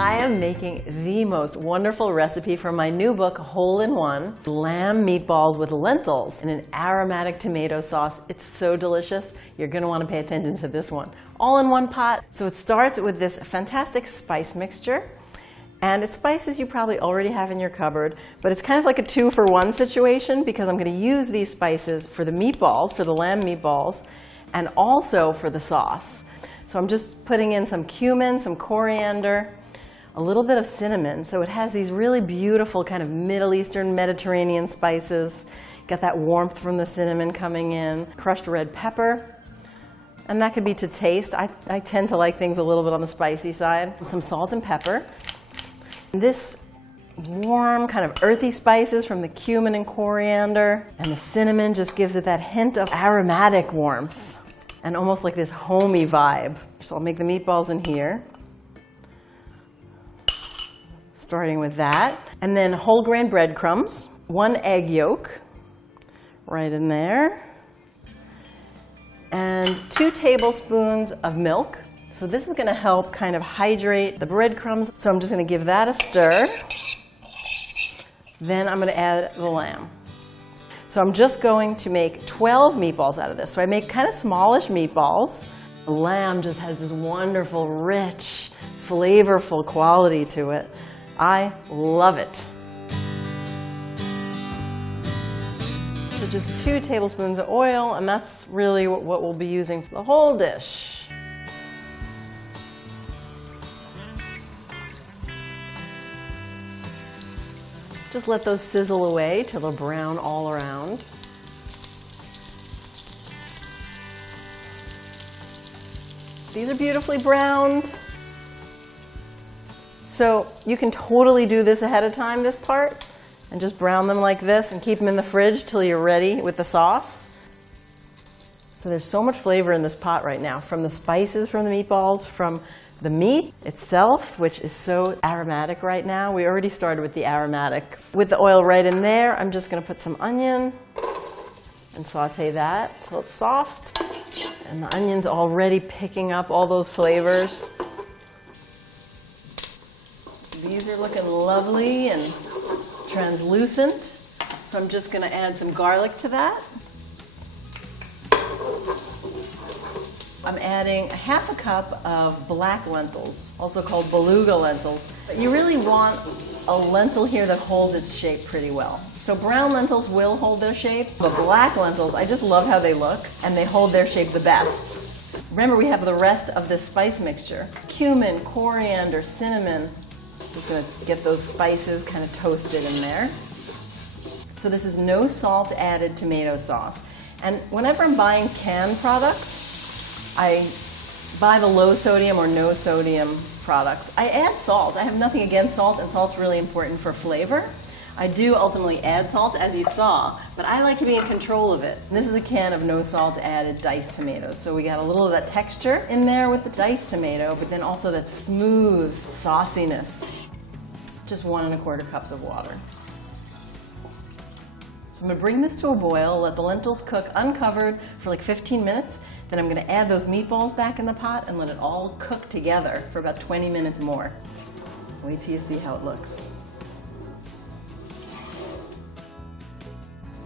I am making the most wonderful recipe from my new book, Hole-in-One, lamb meatballs with lentils in an aromatic tomato sauce. It's so delicious. You're going to want to pay attention to this one. All in one pot. So it starts with this fantastic spice mixture. And it's spices you probably already have in your cupboard, but it's kind of like a 2-for-1 situation because I'm going to use these spices for the meatballs, for the lamb meatballs, and also for the sauce. So I'm just putting in some cumin, some coriander, a little bit of cinnamon. So it has these really beautiful kind of Middle Eastern, Mediterranean spices. Got that warmth from the cinnamon coming in. Crushed red pepper. And that could be to taste. I tend to like things a little bit on the spicy side. Some salt and pepper. This warm, kind of earthy spices from the cumin and coriander. And the cinnamon just gives it that hint of aromatic warmth. And almost like this homey vibe. So I'll make the meatballs in here. Starting with that. And then whole grain breadcrumbs. 1 egg yolk. Right in there. And 2 tablespoons of milk. So this is going to help kind of hydrate the breadcrumbs. So I'm just going to give that a stir. Then I'm going to add the lamb. So I'm just going to make 12 meatballs out of this. So I make kind of smallish meatballs. The lamb just has this wonderful, rich, flavorful quality to it. I love it. So just 2 tablespoons of oil, and that's really what we'll be using for the whole dish. Just let those sizzle away till they're brown all around. These are beautifully browned. So you can totally do this ahead of time, this part, and just brown them like this and keep them in the fridge till you're ready with the sauce. So there's so much flavor in this pot right now, from the spices from the meatballs, from the meat itself, which is so aromatic right now. We already started with the aromatic. With the oil right in there, I'm just going to put some onion and saute that till it's soft. And the onion's already picking up all those flavors. These are looking lovely and translucent. So I'm just going to add some garlic to that. I'm adding 1/2 cup of black lentils, also called beluga lentils. But you really want a lentil here that holds its shape pretty well. So brown lentils will hold their shape, but black lentils, I just love how they look, and they hold their shape the best. Remember, we have the rest of this spice mixture. Cumin, coriander, cinnamon. Just going to get those spices kind of toasted in there. So this is no salt added tomato sauce. And whenever I'm buying canned products, I buy the low sodium or no sodium products. I add salt. I have nothing against salt, and salt's really important for flavor. I do ultimately add salt, as you saw, but I like to be in control of it. And this is a can of no salt added diced tomatoes. So we got a little of that texture in there with the diced tomato, but then also that smooth sauciness. Just 1 1/4 cups of water. So I'm going to bring this to a boil, let the lentils cook uncovered for like 15 minutes. Then I'm going to add those meatballs back in the pot and let it all cook together for about 20 minutes more. Wait till you see how it looks.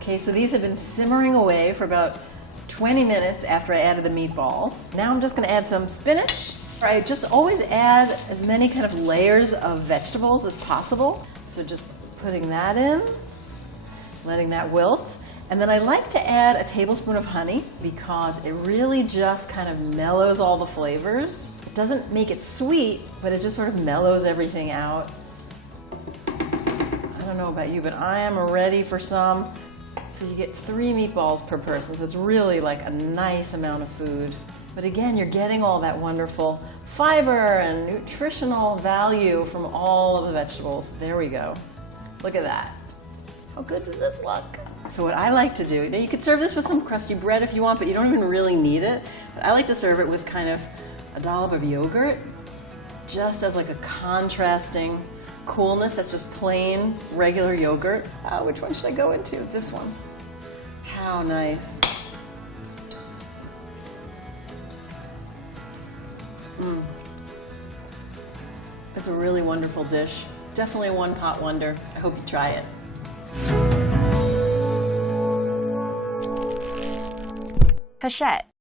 Okay, so these have been simmering away for about 20 minutes after I added the meatballs. Now I'm just going to add some spinach. I just always add as many kind of layers of vegetables as possible. So just putting that in, letting that wilt. And then I like to add a tablespoon of honey because it really just kind of mellows all the flavors. It doesn't make it sweet, but it just sort of mellows everything out. I don't know about you, but I am ready for some. So you get 3 meatballs per person, so it's really like a nice amount of food. But again, you're getting all that wonderful fiber and nutritional value from all of the vegetables. There we go. Look at that. How good does this look? So what I like to do, you could serve this with some crusty bread if you want, but you don't even really need it. But I like to serve it with kind of a dollop of yogurt, just as like a contrasting coolness. That's just plain, regular yogurt. Which one should I go into? This one. How nice. It's a really wonderful dish. Definitely a one-pot wonder. I hope you try it. Hachette.